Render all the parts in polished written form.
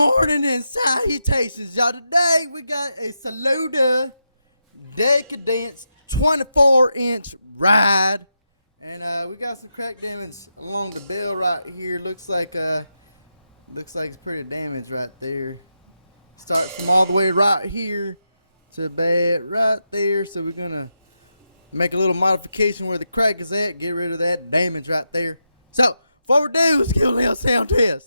morning and salutations, y'all. Today we got a Saluda Decadence 24-inch ride, and we got some crack damage along the bell right here. Looks like it's pretty damaged right there. Start from all the way right here to about right there. So we're gonna make a little modification where the crack is at, get rid of that damage right there. So before we do, let's give a little sound test.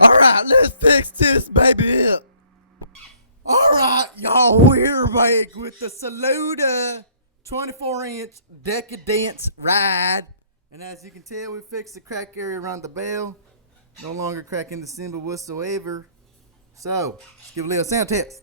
Alright, let's fix this baby up. Alright, y'all, we're back with the Saluda 24-inch Decadence ride. And as you can tell, we fixed the crack area around the bell. No longer cracking the cymbal whatsoever. So, let's give a little sound test.